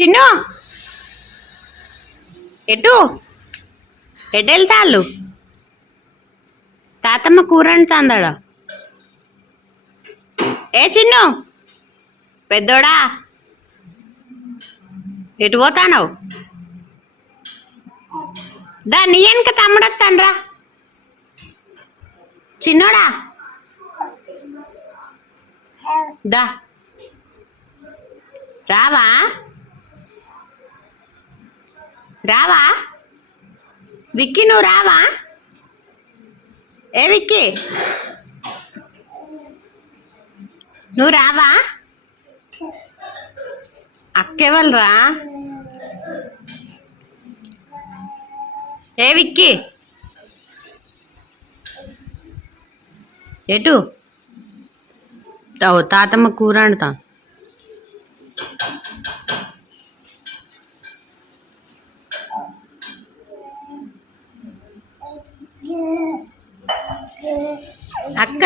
చిన్ను. ఎటు ఎటు వెళ్తాళ్ళు తాతమ్మ కూర అంటుందాడు ఏ చిన్ను. పెద్దోడా. ఎటు పోతానవు? దా నీ వెనక తమ్ముడొత్తాన్రా చిన్నోడా. దా. రావా? రావా? విక్కీ నువ్వు రావా? ఏ విక్కీ? నువ్వు రావా? అక్కెవల్రా ఏ విక్కీ? ఎటు? తాతమ్మ కూర వండుతా. అక్క